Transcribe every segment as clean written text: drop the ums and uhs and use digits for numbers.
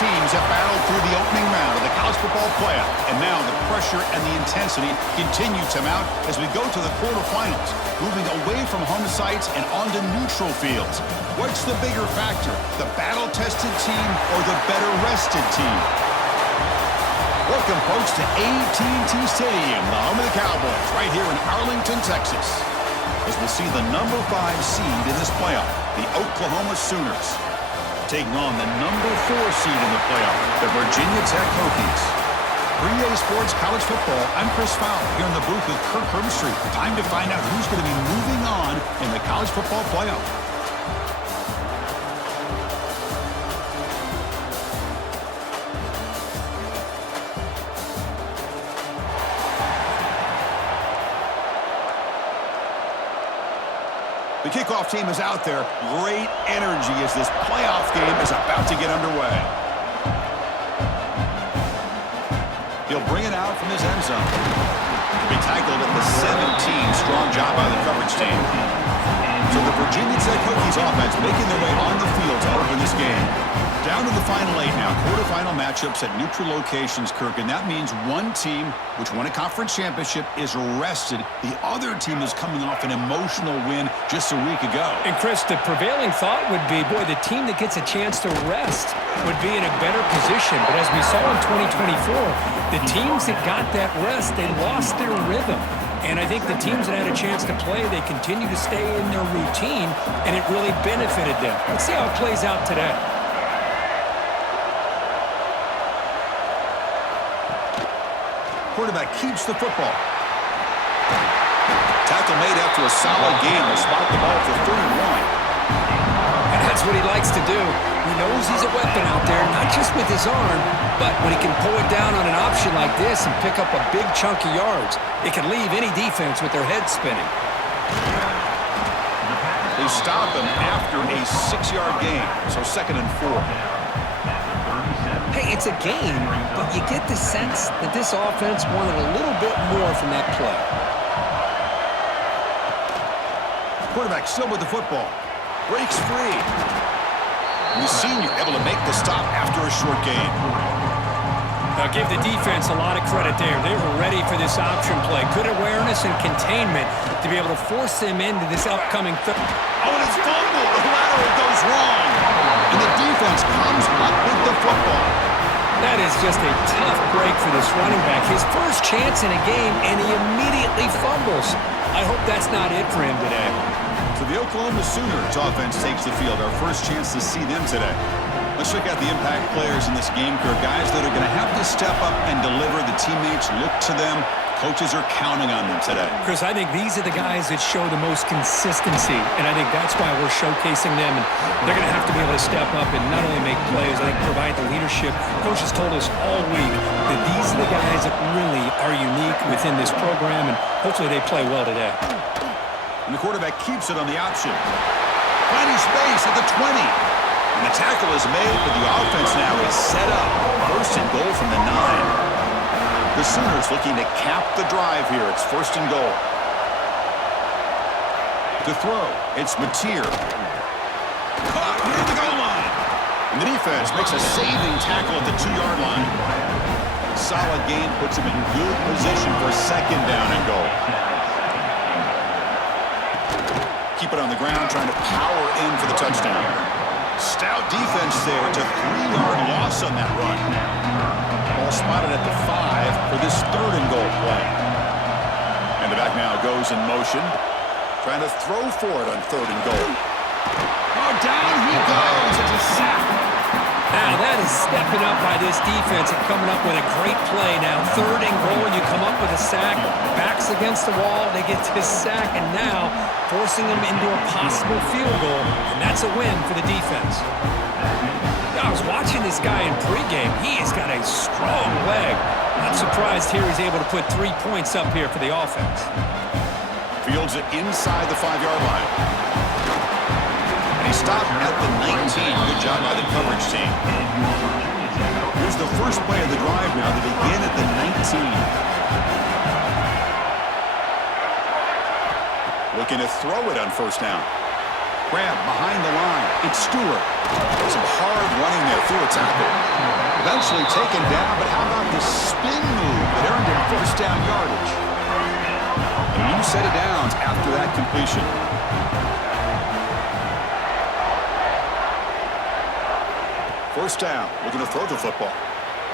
teams have battled through the opening round of the college football playoff, and now the pressure and the intensity continue to mount as we go to the quarterfinals, moving away from home sites and onto neutral fields. What's the bigger factor, the battle-tested team or the better-rested team? Welcome, folks, to AT&T Stadium, the home of the Cowboys, right here in Arlington, Texas, as we'll see the number 5 seed in this playoff, the Oklahoma Sooners, taking on the number 4 seed in the playoff, the Virginia Tech Hokies. 3A Sports College Football, I'm Chris Fowler here in the booth with Kirk Herbstreit. Time to find out who's going to be moving on in the college football playoff. The kickoff team is out there. Great energy as this playoff game is about to get underway. He'll bring it out from his end zone. He'll be tackled at the 17. Strong job by the coverage team. So the Virginia Tech Hokies offense making their way on the field to open this game. Down to the final 8 now. Quarterfinal matchups at neutral locations, Kirk. And that means one team, which won a conference championship, is rested. The other team is coming off an emotional win just a week ago. And, Chris, the prevailing thought would be, boy, the team that gets a chance to rest would be in a better position. But as we saw in 2024, the teams that got that rest, they lost their rhythm. And I think the teams that had a chance to play, they continue to stay in their routine, and it really benefited them. Let's see how it plays out today. Quarterback keeps the football. Tackle made after a solid game. Will spot the ball for 31. And that's what he likes to do. He knows he's a weapon out there, not just with his arm, but when he can pull it down on an option like this and pick up a big chunk of yards, it can leave any defense with their head spinning. They stop him after a 6-yard gain, so 2nd and 4. Hey, it's a game, but you get the sense that this offense wanted a little bit more from that play. Quarterback still with the football. Breaks free. The senior able to make the stop after a short game. Now give the defense a lot of credit there. They were ready for this option play. Good awareness and containment to be able to force them into this upcoming third. Oh, and it's fumbled. The lateral goes wrong. And the defense comes up with the football. That is just a tough break for this running back. His first chance in a game, and he immediately fumbles. I hope that's not it for him today. So the Oklahoma Sooners offense takes the field. Our first chance to see them today. Let's check out the impact players in this game, Kirk. Guys that are going to have to step up and deliver. The teammates look to them. Coaches are counting on them today. Chris, I think these are the guys that show the most consistency, and I think that's why we're showcasing them. And they're going to have to be able to step up and not only make plays, I think provide the leadership. Coach has told us all week that these are the guys that really are unique within this program, and hopefully they play well today. And the quarterback keeps it on the option. Finding space at the 20. And the tackle is made, but the offense now is set up. 1st and goal from the 9. The Sooners looking to cap the drive here. It's 1st and goal. To throw, it's Mateer. Caught near the goal line. And the defense makes a saving tackle at the 2-yard line. Solid gain puts him in good position for 2nd down and goal. Keep it on the ground, trying to power in for the touchdown. Stout defense there. It's a 3-yard loss on that run. Ball spotted at the 5 for this 3rd and goal play. And the back now goes in motion. Trying to throw for it on 3rd and goal. Oh, down he goes. It's a sack. Now that is stepping up by this defense and coming up with a great play. Now 3rd and goal, you come up with a sack. Backs against the wall. They get this sack, and now forcing them into a possible field goal. And that's a win for the defense. I was watching this guy in pregame. He has got a strong leg. Not surprised here he's able to put 3 points up here for the offense. Fields it inside the 5-yard line. And he stopped at the 19. Good job by the coverage team. Here's the first play of the drive now to begin at the 19. Looking to throw it on 1st down. Grab behind the line. It's Stewart. Some hard running there through a tackle. Eventually taken down, but how about the spin move that earned him first down yardage? A new set of downs after that completion. First down, looking to throw the football.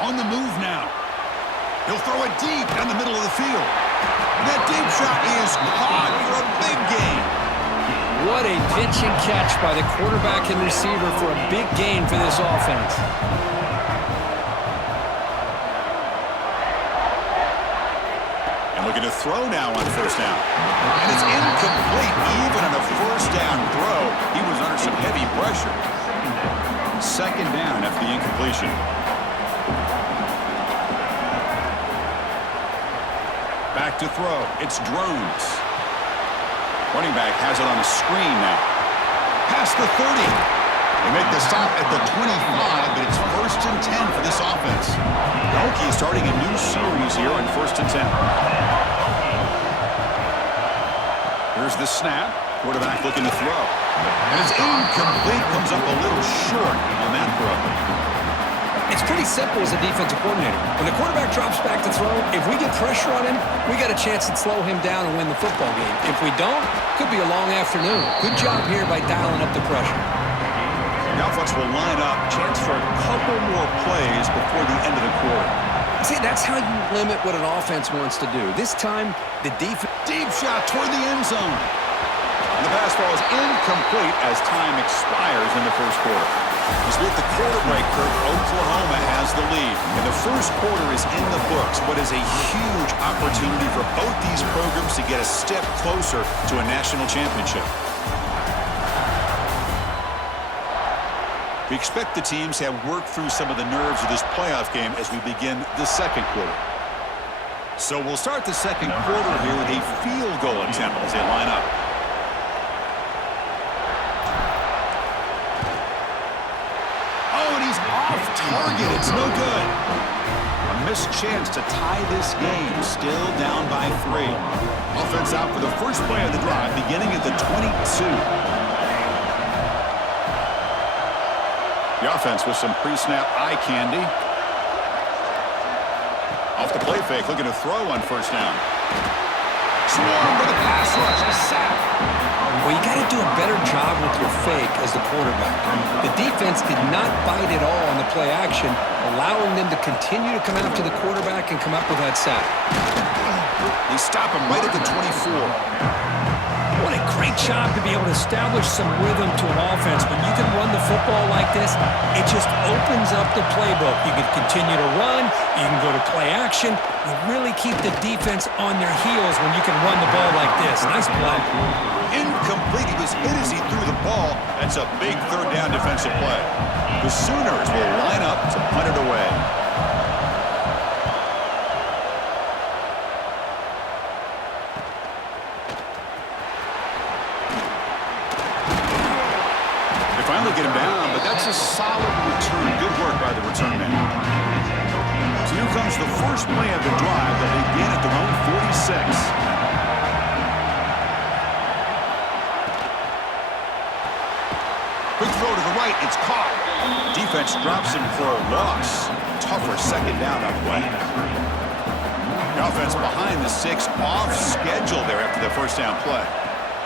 On the move now. He'll throw it deep down the middle of the field. That deep shot is caught for a big gain. What a pitch and catch by the quarterback and receiver for a big gain for this offense. And looking to throw now on first down. And it's incomplete. Even on a first down throw, he was under some heavy pressure. Second down after the incompletion. Back to throw. It's Drones. Running back has it on a screen now. Past the 30. They make the stop at the 25, but it's 1st and 10 for this offense. The Hokies starting a new series here on 1st and 10. Here's the snap. Quarterback looking to throw. And it's incomplete. Comes up a little short on that throw. It's pretty simple as a defensive coordinator. When the quarterback drops back to throw, if we get pressure on him, we got a chance to slow him down and win the football game. If we don't, could be a long afternoon. Good job here by dialing up the pressure. The offense will line up. Chance for a couple more plays before the end of the quarter. See, that's how you limit what an offense wants to do. This time, the defense... Deep shot toward the end zone. And the pass ball is incomplete as time expires in the first quarter. As we hit the quarter break, Kirk, Oklahoma has the lead. And the first quarter is in the books. What is a huge opportunity for both these programs to get a step closer to a national championship. We expect the teams to have worked through some of the nerves of this playoff game as we begin the second quarter. So we'll start the second quarter here with a field goal attempt as they line up. Oh, and he's off target. It's no good. A missed chance to tie this game. Still down by 3. Offense out for the first play of the drive, beginning at the 22. The offense with some pre-snap eye candy. Off the play fake, looking to throw on first down. Swarm with a pass rush, a sack. Well, you got to do a better job with your fake as the quarterback. The defense did not bite at all on the play action, allowing them to continue to come after the quarterback and come up with that sack. They stop him right at the 24. What a great job to be able to establish some rhythm to an offense. When you can run the football like this, it just opens up the playbook. You can continue to run. You can go to play action. You really keep the defense on their heels when you can run the ball like this. Nice play. Incomplete. He was hit as he threw the ball. That's a big third down defensive play. The Sooners will line up to punt it away. Get him down, but that's a solid return. Good work by the return man. So here comes the first play of the drive. They'll begin at their own 46. Quick throw to the right. It's caught. Defense drops him for a loss. Tougher second down that way. The offense behind the 6, off schedule there after the first down play.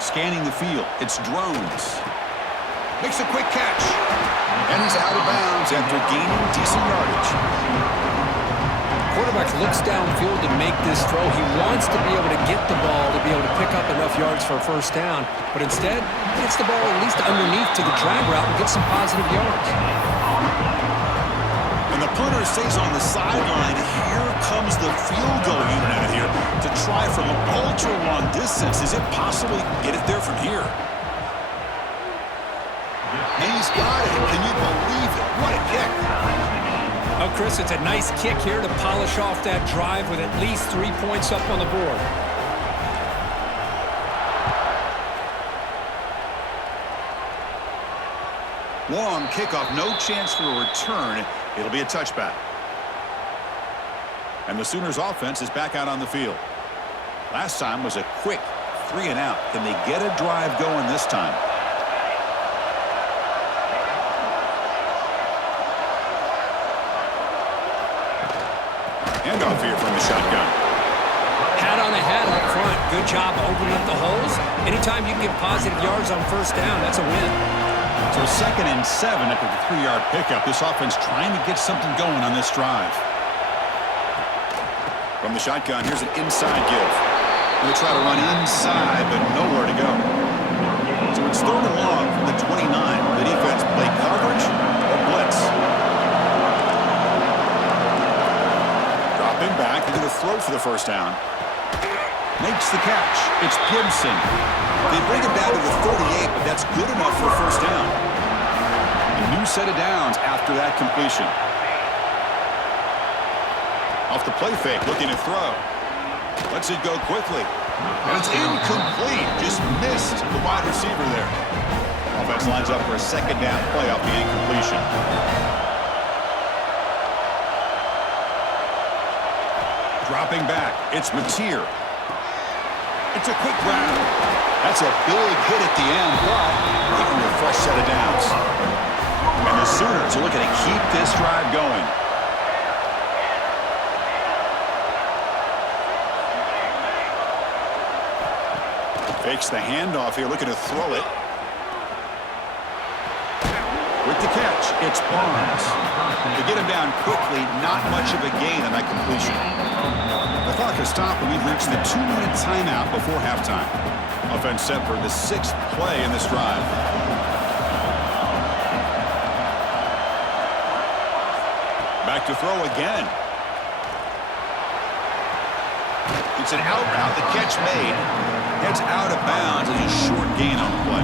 Scanning the field. It's Drones. Makes a quick catch. And he's out of bounds after gaining decent yardage. Quarterback looks downfield to make this throw. He wants to be able to get the ball to be able to pick up enough yards for a first down. But instead, he gets the ball at least underneath to the drag route and gets some positive yards. And the punter stays on the sideline. Here comes the field goal unit out here to try from an ultra-long distance. Is it possible he can get it there from here? And he's got it. Can you believe it? What a kick. Oh, Chris, it's a nice kick here to polish off that drive with at least 3 points up on the board. Long kickoff, no chance for a return. It'll be a touchback. And the Sooners offense is back out on the field. Last time was a quick 3 and out. Can they get a drive going this time? good job opening up the holes. Anytime you can get positive yards on first down, that's a win. So 2nd and 7 after the 3-yard pickup. This offense trying to get something going on this drive. From the shotgun, here's an inside give. They try to run inside, but nowhere to go. So it's 3rd and long from the 29. The defense play coverage or blitz. Dropping back, they're going to throw for the first down. Makes the catch. It's Gibson. They bring it down to the 38, but that's good enough for a first down. A new set of downs after that completion. Off the play fake, looking to throw. Lets it go quickly. And it's incomplete. Just missed the wide receiver there. Offense lines up for a 2nd down play off the incompletion. Dropping back, it's Mateer. It's a quick grab. That's a big hit at the end, but they can get a fresh set of downs. And the Sooners are looking to keep this drive going. Fakes the handoff here, looking to throw it. With the catch, it's Barnes. To get him down quickly, not much of a gain on that completion. The clock has stopped, and we've reached the 2-minute timeout before halftime. Offense set for the 6th play in this drive. Back to throw again. It's an out route. The catch made. Gets out of bounds. It's a short gain on the play.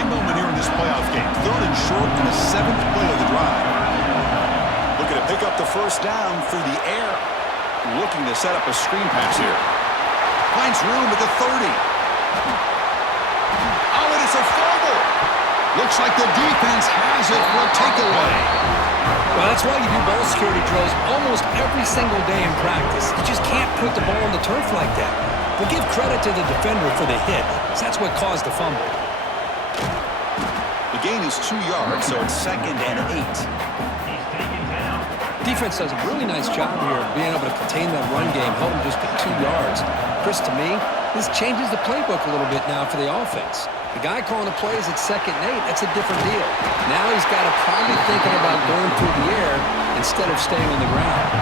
Big moment here in this playoff game. 3rd and short in the 7th play of the drive. Looking to pick up the first down through the air. Looking to set up a screen pass here. Finds room at the 30. Oh, and it's a fumble. Looks like the defense has it for a takeaway. Well, that's why you do ball security drills almost every single day in practice. You just can't put the ball on the turf like that. But give credit to the defender for the hit, because that's what caused the fumble. The gain is 2 yards, so it's 2nd and 8. Defense does a really nice job here of being able to contain that run game, held them just to 2 yards. Chris, to me, this changes the playbook a little bit now for the offense. The guy calling the plays at 2nd and 8, that's a different deal. Now he's got to probably thinking about going through the air instead of staying on the ground.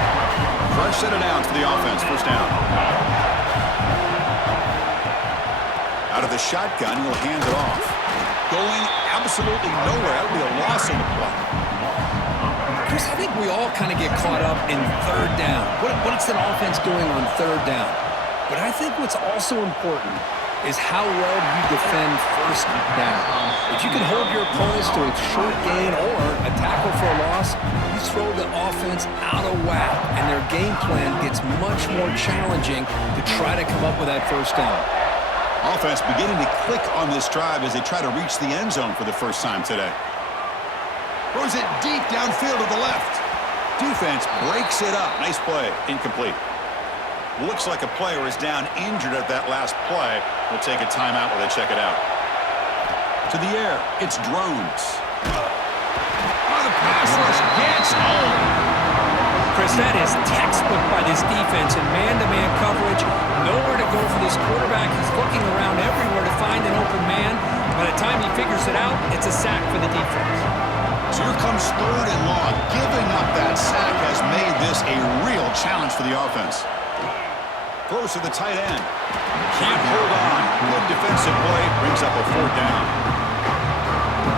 Fresh set of downs for the offense, first down. Out of the shotgun, he'll hand it off. Going absolutely nowhere. That would be a loss on the play. Chris, I think we all kind of get caught up in 3rd down. What's an offense doing on 3rd down? But I think what's also important is how well you defend first down. If you can hold your opponents to a short gain or a tackle for a loss, you throw the offense out of whack, and their game plan gets much more challenging to try to come up with that first down. Offense beginning to click on this drive as they try to reach the end zone for the first time today. Throws it deep downfield to the left. Defense breaks it up. Nice play. Incomplete. Looks like a player is down injured at that last play. We'll take a timeout while they check it out. To the air, it's Drones. Oh, the pass rush gets home. Chris, that is textbook by this defense in man-to-man coverage. Nowhere to go for this quarterback. He's looking around everywhere to find an open man. By the time he figures it out, it's a sack for the defense. So here comes 3rd and long. Giving up that sack has made this a real challenge for the offense. Throws to the tight end. Can't hold on. Good defensive play. Brings up a 4th down.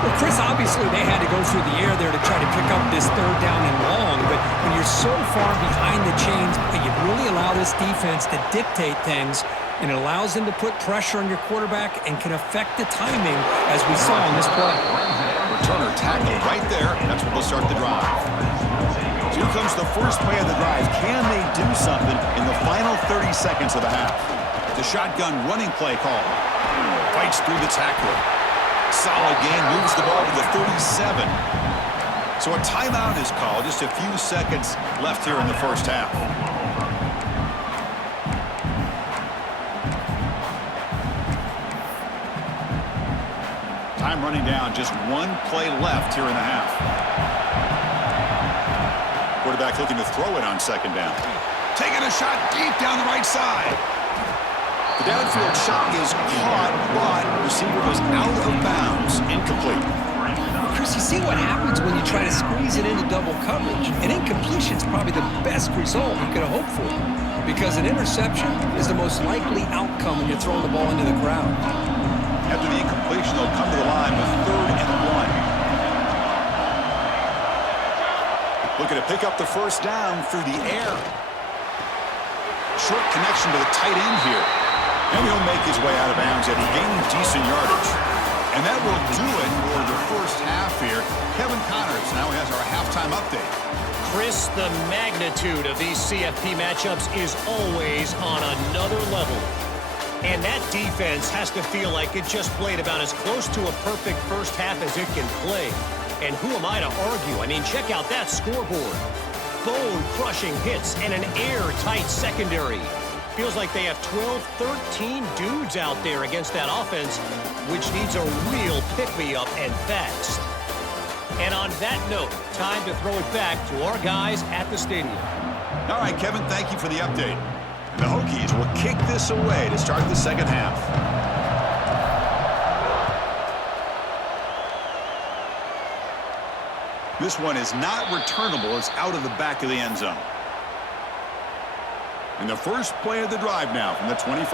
Well, Chris, obviously they had to go through the air there to try to pick up this 3rd down and long. But when you're so far behind the chains, you really allow this defense to dictate things. And it allows them to put pressure on your quarterback and can affect the timing, as we saw in this play. Returner tackled right there. That's what will start the drive. Here comes the first play of the drive. Can they do something in the final 30 seconds of the half? The shotgun running play call. Fights through the tackler. Solid gain, moves the ball to the 37. So a timeout is called. Just a few seconds left here in the first half. Time running down. Just one play left here in the half. Quarterback looking to throw it on 2nd down. Taking a shot deep down the right side. The Downfield shot is caught, but receiver was out of bounds. Incomplete. Chris, you see what happens when you try to squeeze it into double coverage. An incompletion is probably the best result you could have hoped for, because an interception is the most likely outcome when you're throwing the ball into the ground. After the incompletion, they'll come to the line with 3rd and 1. Looking to pick up the first down through the air. Short connection to the tight end here. And he'll make his way out of bounds and gain decent yardage. And that will do it for the first half here. Kevin Connors now has our halftime update. Chris, the magnitude of these CFP matchups is always on another level. And that defense has to feel like it just played about as close to a perfect first half as it can play. And who am I to argue? I mean, check out that scoreboard. Bone-crushing hits and an airtight secondary. Feels like they have 12, 13 dudes out there against that offense, which needs a real pick-me-up and fast. And on that note, time to throw it back to our guys at the stadium. All right, Kevin, thank you for the update. The Hokies will kick this away to start the second half. This one is not returnable. It's out of the back of the end zone. And the first play of the drive now from the 25.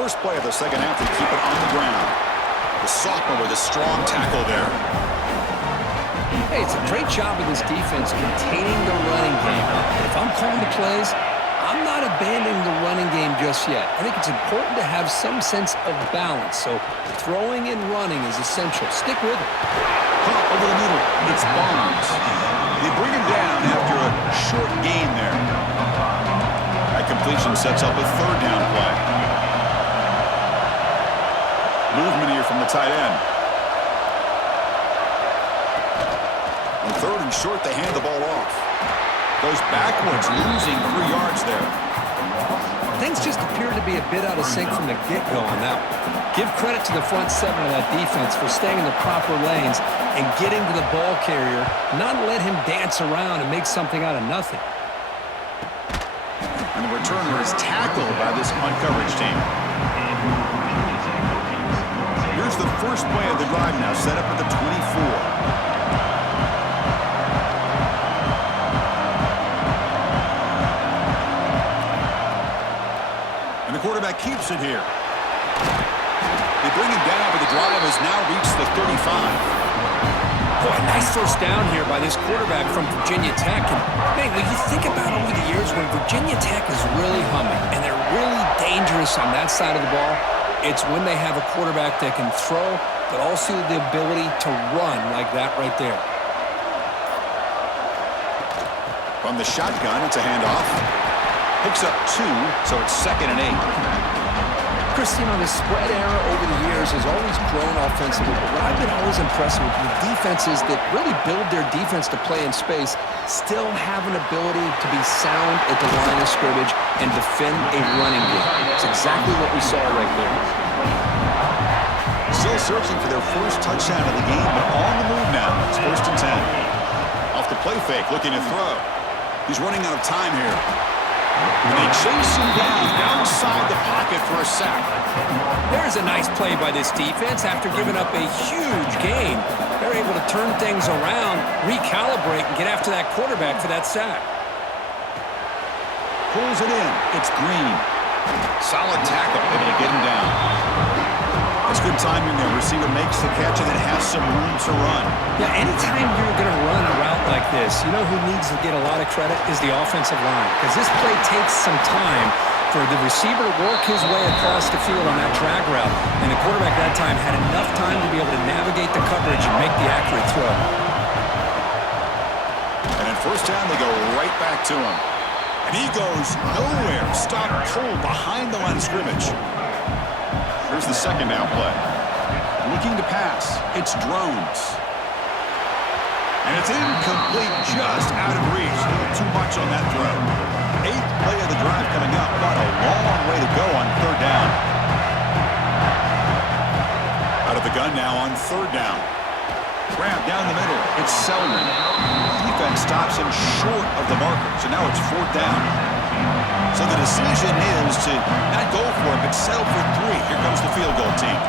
First play of the second half, they keep it on the ground. The sophomore with a strong tackle there. Hey, it's a great job of this defense containing the running game. But if I'm calling the plays, I'm not abandoning the running game just yet. I think it's important to have some sense of balance. So throwing and running is essential. Stick with it. Caught over the middle. It's Barnes. They bring him down after a short gain there. That completion sets up a 3rd down play. Movement here from the tight end. On 3rd and short, they hand the ball off. Goes backwards, losing 3 yards there. Things just appear to be a bit out of sync from the get-go on that one. Give credit to the front 7 of that defense for staying in the proper lanes and getting to the ball carrier, not let him dance around and make something out of nothing. And the returner is tackled by this man-coverage team. Here's the first play of the drive now, set up at the 24. And the quarterback keeps it here. They bring him down, but the drive has now reached the 35. Boy, nice first down here by this quarterback from Virginia Tech. And, man, when you think about over the years when Virginia Tech is really humming and they're really dangerous on that side of the ball, it's when they have a quarterback that can throw, but also the ability to run like that right there. From the shotgun, it's a handoff. Picks up 2, so it's 2nd and 8. Chris, this spread era over the years has always grown offensively, but what I've been always impressed with defenses that really build their defense to play in space still have an ability to be sound at the line of scrimmage and defend a running game. It's exactly what we saw right there. Still searching for their first touchdown of the game, but on the move now. It's 1st and 10. Off the play fake, looking to throw. He's running out of time here. And they chase him down outside the pocket for a sack. There's a nice play by this defense. After giving up a huge gain, they're able to turn things around, recalibrate, and get after that quarterback for that sack. Pulls it in. It's Green. Solid tackle, able to get him down. That's good timing there. Receiver makes the catch and then has some room to run. Yeah, anytime you're going to run a route like this, you know who needs to get a lot of credit is the offensive line. Because this play takes some time for the receiver to work his way across the field on that drag route. And the quarterback that time had enough time to be able to navigate the coverage and make the accurate throw. And in 1st down, they go right back to him. And he goes nowhere. Stop pull behind the line of scrimmage. Here's the 2nd down play. Looking to pass. It's Drones. And it's incomplete, just out of reach. A little too much on that throw. 8th play of the drive coming up, but a long way to go on 3rd down. Out of the gun now on 3rd down. Grab down the middle. It's Selman. Deep defense stops him short of the marker. So now it's 4th down. So the decision is to not go for it, but settle for 3. Here comes the field goal team.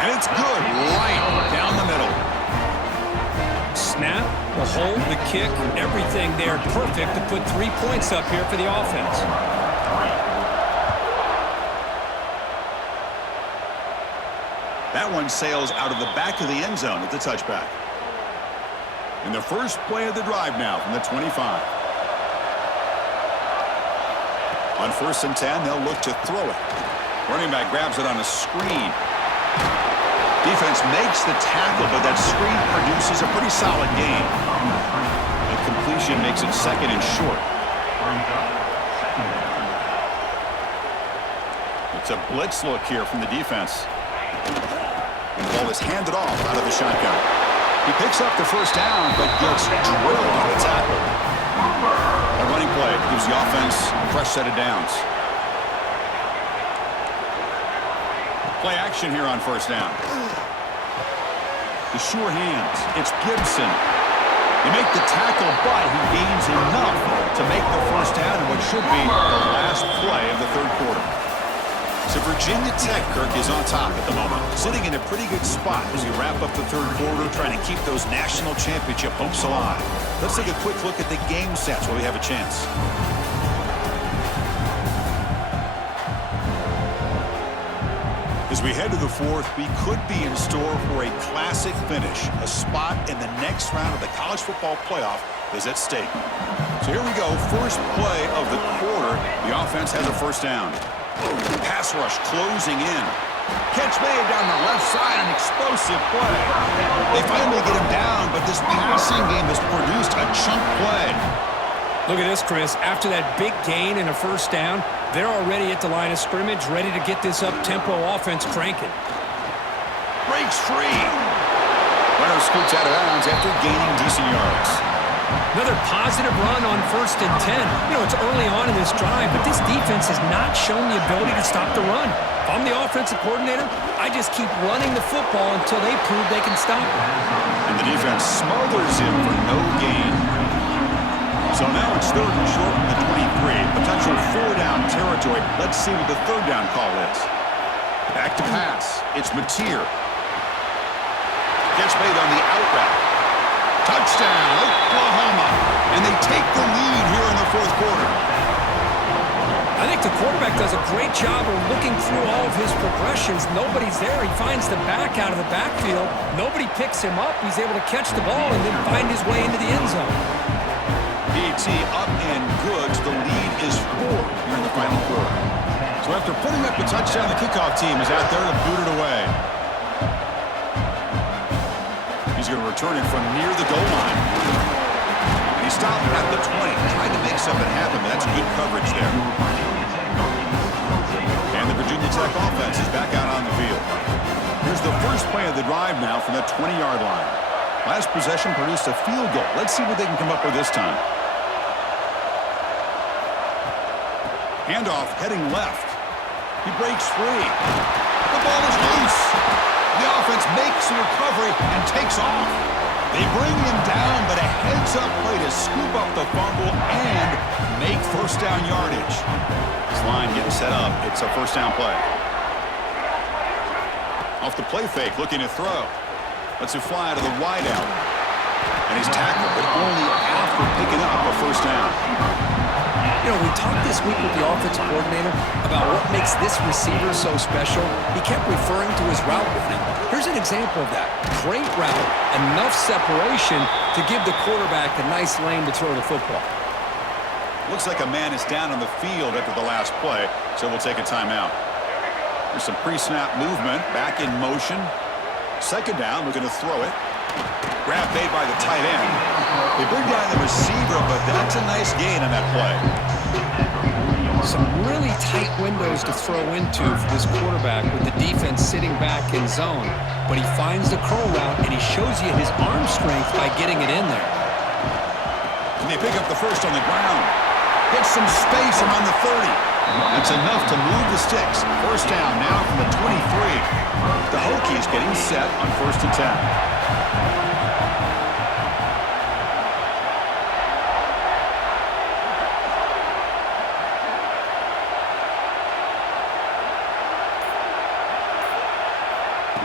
And it's good, right down the middle. Snap, the hold, the kick, everything there perfect to put 3 points up here for the offense. That one sails out of the back of the end zone at the touchback. And the first play of the drive now from the 25. On 1st and 10, they'll look to throw it. Running back grabs it on a screen. Defense makes the tackle, but that screen produces a pretty solid gain. The completion makes it 2nd and short. It's a blitz look here from the defense. The ball is handed off out of the shotgun. He picks up the 1st down, but gets drilled on the tackle. A running play gives the offense a fresh set of downs. Play action here on 1st down. The sure hands. It's Gibson. They make the tackle, but he gains enough to make the 1st down in what should be the last play of the 3rd quarter. So Virginia Tech, Kirk, is on top at the moment, sitting in a pretty good spot as we wrap up the 3rd quarter, trying to keep those national championship hopes alive. Let's take a quick look at the game stats while we have a chance. As we head to the 4th, we could be in store for a classic finish. A spot in the next round of the college football playoff is at stake. So here we go, first play of the quarter. The offense has a 1st down. Pass rush closing in. Catch made down the left side, an explosive play. They finally get him down, but this passing game has produced a chunk play. Look at this, Chris. After that big gain and a 1st down, they're already at the line of scrimmage, ready to get this up-tempo offense cranking. Breaks free. Runner scoots out of bounds after gaining decent yards. Another positive run on 1st and 10. You know, it's early on in this drive, but this defense has not shown the ability to stop the run. If I'm the offensive coordinator, I just keep running the football until they prove they can stop it. And the defense smothers him for no gain. So now it's 3rd and short from the 23. Potential 4-down territory. Let's see what the 3rd down call is. Back to pass. It's Mateer. Gets made on the out route. Touchdown, Oklahoma. And they take the lead here in the 4th quarter. I think the quarterback does a great job of looking through all of his progressions. Nobody's there. He finds the back out of the backfield. Nobody picks him up. He's able to catch the ball and then find his way into the end zone. PAT up and good. The lead is 4 here in the final quarter. So after putting up the touchdown, the kickoff team is out there to boot it away. He's going to return it from near the goal line. And he stopped at the 20. Tried to make something happen, but that's good coverage there. And the Virginia Tech offense is back out on the field. Here's the first play of the drive now from the 20-yard line. Last possession produced a field goal. Let's see what they can come up with this time. Handoff heading left. He breaks free. The ball is loose. The offense makes the recovery and takes off. They bring him down, but a heads-up play to scoop up the fumble and make 1st down yardage. This line getting set up. It's a 1st down play. Off the play fake, looking to throw. Lets it fly to the wideout. And he's tackled, but only after picking up a 1st down. You know, we talked this week with the offensive coordinator about what makes this receiver so special. He kept referring to his route running. Here's an example of that. Great route, enough separation to give the quarterback a nice lane to throw the football. Looks like a man is down on the field after the last play, so we'll take a timeout. There's some pre-snap movement, back in motion. 2nd down, we're going to throw it. Grab made by the tight end. They bring down the receiver, but that's a nice gain on that play. Some really tight windows to throw into for this quarterback with the defense sitting back in zone. But he finds the curl route, and he shows you his arm strength by getting it in there. And they pick up the 1st on the ground. Get some space around the 30. That's enough to move the sticks. 1st down now from the 23. The Hokies getting set on 1st and 10.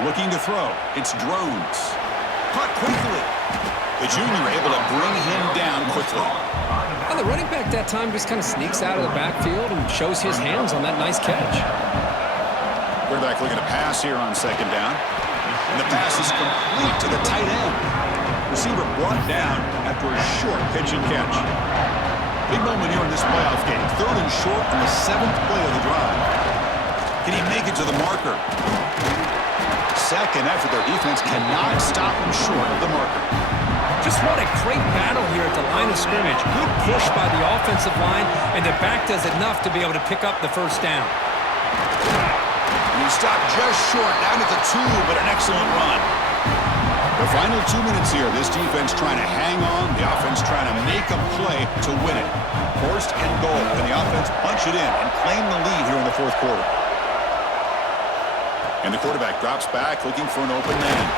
Looking to throw. It's Drones. Caught quickly. The junior able to bring him down quickly. Well, the running back that time just kind of sneaks out of the backfield and shows his hands on that nice catch. Quarterback looking to pass here on second down. And the pass is complete to the tight end. Receiver brought down after a short pitch and catch. Big moment here in this playoff game. 3rd and short on the 7th play of the drive. Can he make it to the marker? Second after their defense cannot stop him short of the marker. Just what a great battle here at the line of scrimmage. Good push by the offensive line, and the back does enough to be able to pick up the first down. He stopped just short, down at the 2, but an excellent run. The final 2 minutes here, this defense trying to hang on, the offense trying to make a play to win it. 1st and goal, and the offense punch it in and claim the lead here in the 4th quarter. And the quarterback drops back, looking for an open man.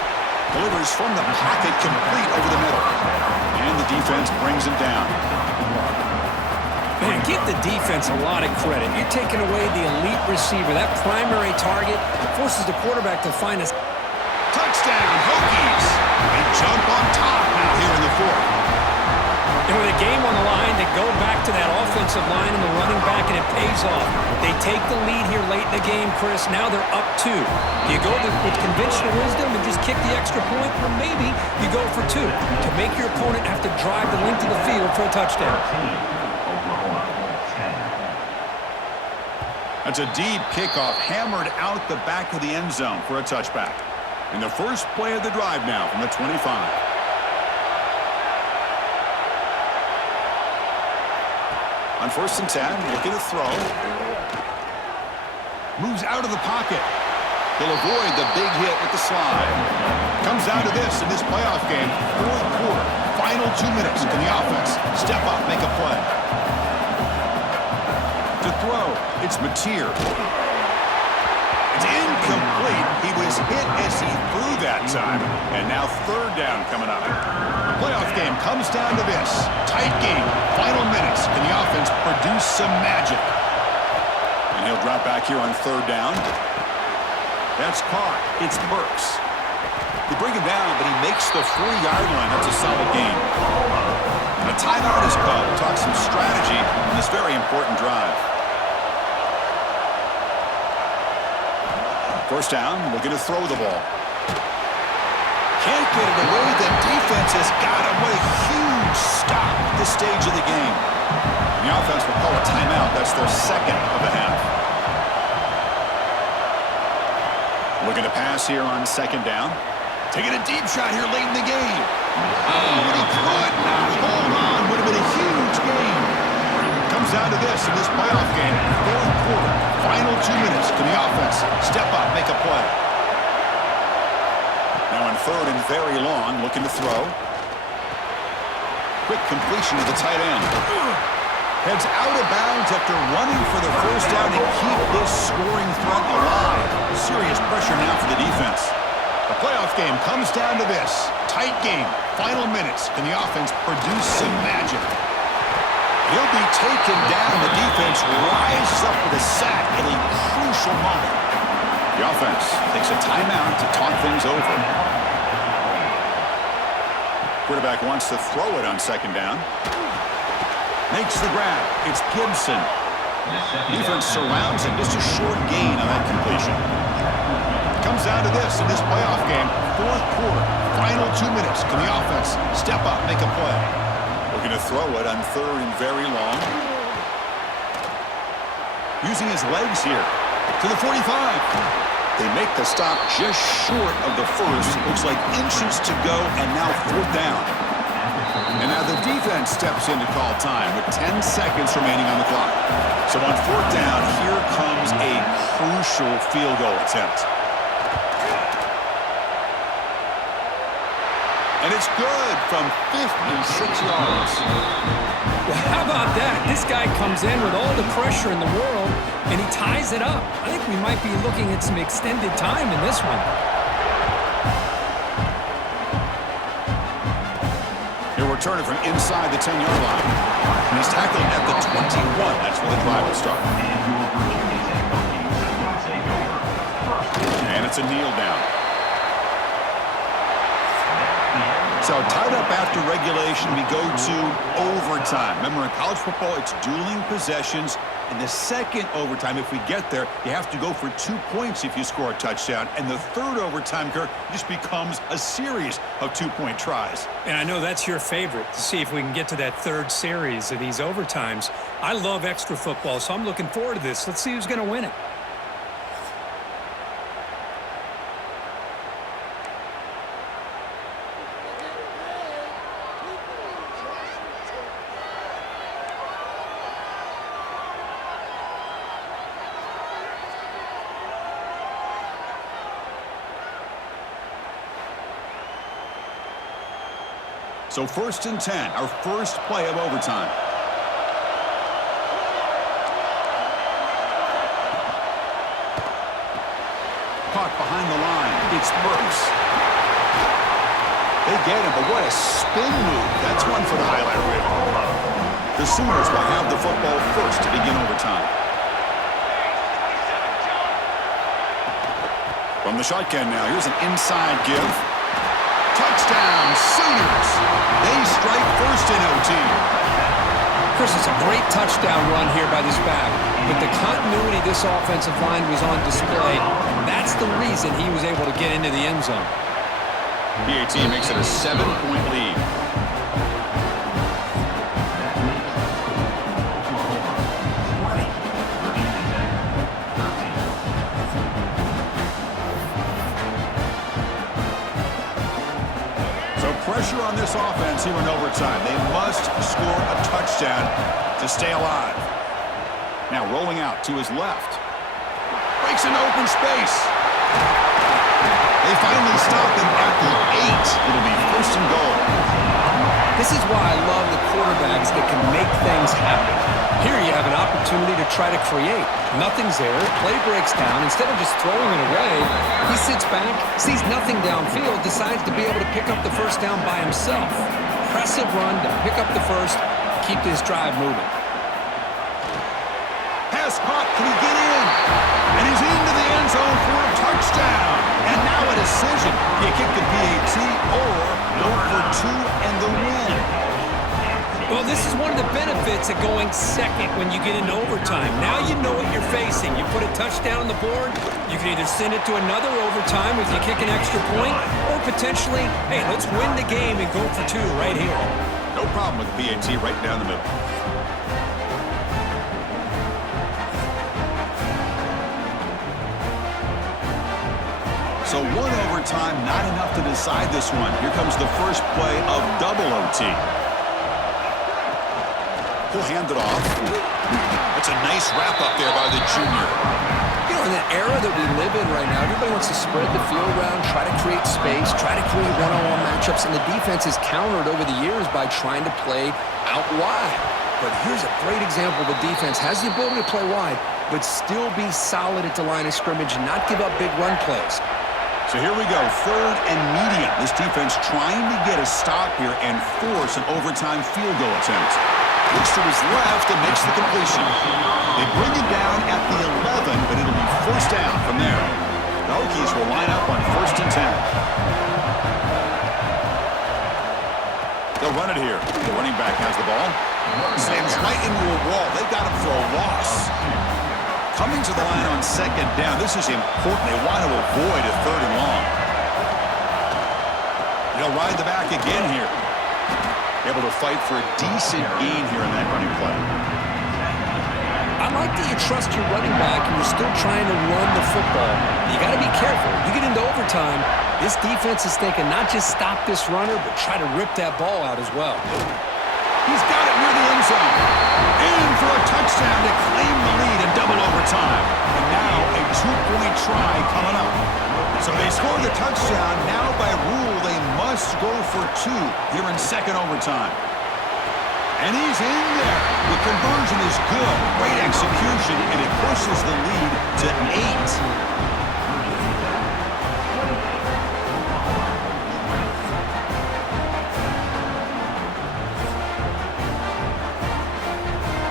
Delivers from the pocket, complete over the middle. And the defense brings him down. Man, give the defense a lot of credit. You're taking away the elite receiver. That primary target forces the quarterback to find a touchdown, Hokies. They jump on top now here in the 4th. And with a game on the line, they go back to that offensive line and the running back, and it pays off. They take the lead here late in the game, Chris. Now they're up 2. Do you go with conventional wisdom and just kick the extra point? Or maybe you go for 2 to make your opponent have to drive the length of the field for a touchdown. That's a deep kickoff, hammered out the back of the end zone for a touchback. And the first play of the drive now from the 25. On 1st and 10, looking to throw. Moves out of the pocket. He'll avoid the big hit with the slide. Comes down to this in this playoff game. 4th quarter, final 2 minutes. Can the offense step up, make a play? To throw, it's Mateer. It's incomplete. He was hit as he threw that time. And now 3rd down coming up. The playoff game comes down to this. Tight game, final minutes. Can the offense produce some magic? And he'll drop back here on 3rd down. That's caught. It's Burks. They bring him down, but he makes the 40-yard line. That's a solid game. And a timeout is called. We'll talk some strategy on this very important drive. 1st down, looking to throw the ball. Can't get it away. The defense has got him. What a huge stop at this stage of the game. The offense will call a timeout. That's their 2nd of the half. Looking to pass here on 2nd down. Taking a deep shot here late in the game. Oh, but he could not hold on. Would have been a huge game. Comes down to this in this playoff game. 4th quarter, final 2 minutes. Can the offense step up, make a play? Now on 3rd and very long, looking to throw. Quick completion to the tight end. Heads out of bounds after running for the 1st down to keep this scoring threat alive. Serious pressure now for the defense. The playoff game comes down to this. Tight game, final minutes. Can the offense produce some magic? He'll be taken down. The defense rises up with a sack at a crucial moment. The offense takes a timeout to talk things over. Quarterback wants to throw it on 2nd down. Makes the grab. It's Gibson. Defense surrounds him. Just a short gain on that completion. Comes down to this in this playoff game. 4th quarter, final 2 minutes. Can the offense step up, make a play? Looking to throw it on 3rd and very long. Using his legs here to the 45. They make the stop just short of the 1st. Looks like inches to go, and now 4th down. And now the defense steps in to call time with 10 seconds remaining on the clock. So on 4th down, here comes a crucial field goal attempt. And it's good from 56 yards. Well, how about that? This guy comes in with all the pressure in the world, and he ties it up. I think we might be looking at some extended time in this one. He'll return it from inside the 10-yard line. And he's tackled at the 21. That's where the drive will start. And it's a kneel down. So tied up after regulation, we go to overtime. Remember, in college football, it's dueling possessions. In the second overtime, if we get there, you have to go for 2 points if you score a touchdown. And the third overtime, Kirk, just becomes a series of 2-point tries. And I know that's your favorite, to see if we can get to that third series of these overtimes. I love extra football, so I'm looking forward to this. Let's see who's going to win it. So 1st and 10, our first play of overtime. Caught behind the line. It's Burks. They get him, but what a spin move. That's one for the highlight reel. The Sooners will have the football first to begin overtime. From the shotgun now, here's an inside give. Touchdown, Sooners. They strike first in OT. Chris, it's a great touchdown run here by this back. But the continuity this offensive line was on display. That's the reason he was able to get into the end zone. PAT makes it a 7-point lead. Pressure on this offense here in overtime. They must score a touchdown to stay alive. Now rolling out to his left. Breaks an open space. They finally stop him at the 8. It'll be 1st and goal. This is why I love the quarterbacks that can make things happen. Here you have an opportunity to try to create. Nothing's there. Play breaks down. Instead of just throwing it away, he sits back, sees nothing downfield, decides to be able to pick up the first down by himself. Impressive run to pick up the first, keep this drive moving. Pass caught. Can he get in? And he's into the end zone for a touchdown. And now a decision. You kick the PAT or go for 2 and the win. Well, this is one of the benefits of going second when you get into overtime. Now you know what you're facing. You put a touchdown on the board, you can either send it to another overtime if you kick an extra point, or potentially, hey, let's win the game and go for 2 right here. No problem with PAT right down the middle. So 1 overtime, not enough to decide this one. Here comes the first play of double OT. He'll hand it off. That's a nice wrap up there by the junior. You know, in the era that we live in right now, everybody wants to spread the field around, try to create space, try to create one-on-one matchups, and the defense has countered over the years by trying to play out wide. But here's a great example. The defense has the ability to play wide, but still be solid at the line of scrimmage and not give up big run plays. So here we go, 3rd and medium. This defense trying to get a stop here and force an overtime field goal attempt. Looks to his left and makes the completion. They bring it down at the 11, but it'll be 1st down from there. The Hokies will line up on 1st and 10. They'll run it here. The running back has the ball. Slams right into a wall. They got him for a loss. Coming to the line on 2nd down. This is important. They want to avoid a 3rd and long. They'll ride the back again here. Able to fight for a decent gain here in that running play. I like that you trust your running back and you're still trying to run the football. You got to be careful. You get into overtime, this defense is thinking not just stop this runner, but try to rip that ball out as well. He's got it near the end zone. In for a touchdown to claim the lead in double overtime. And now a 2-point try coming up. So they score the touchdown. Now by rule, they must go for 2 here in 2nd overtime. And he's in there. The conversion is good. Great execution, and it pushes the lead to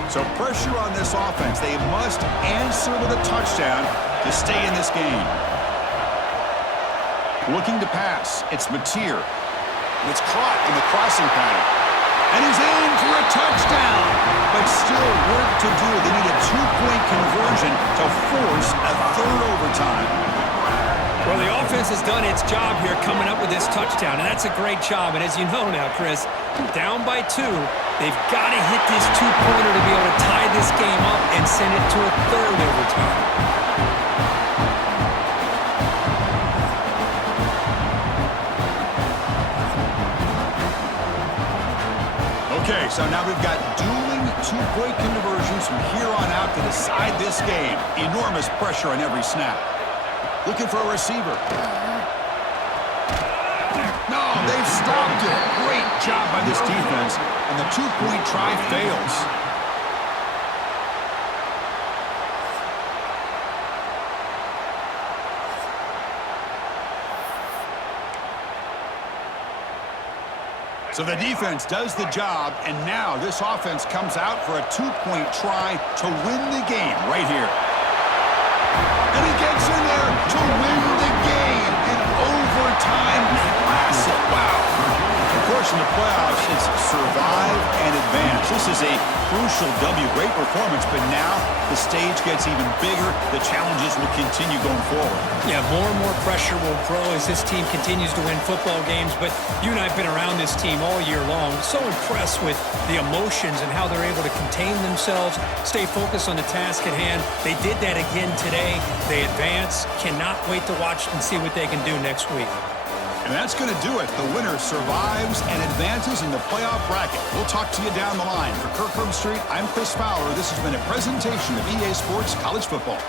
8. So pressure on this offense. They must answer with a touchdown to stay in this game. Looking to pass. It's Mateer. It's caught in the crossing pattern. And he's in for a touchdown. But still work to do. They need a 2-point conversion to force a third overtime. Well, the offense has done its job here coming up with this touchdown, and that's a great job. And as you know now, Chris, down by 2, they've got to hit this 2-pointer to be able to tie this game up and send it to a third overtime. Okay, so now we've got dueling 2-point conversions from here on out to decide this game. Enormous pressure on every snap. Looking for a receiver. No, they've stopped it. Great job by this defense. And the 2-point try fails. So the defense does the job, and now this offense comes out for a 2-point try to win the game right here. And he gets in there to win the game in overtime. Classic. Wow. Of course, in the playoffs, it's survive and advance. This is a crucial W. Great performance, but now the stage gets even bigger. The challenges will continue going forward. Yeah, more and more pressure will grow as this team continues to win football games. But you and I have been around this team all year long. So impressed with the emotions and how they're able to contain themselves, stay focused on the task at hand. They did that again today. They advance. Cannot wait to watch and see what they can do next week. And that's going to do it. The winner survives and advances in the playoff bracket. We'll talk to you down the line. For Kirk Herbstreit, I'm Chris Fowler. This has been a presentation of EA Sports College Football.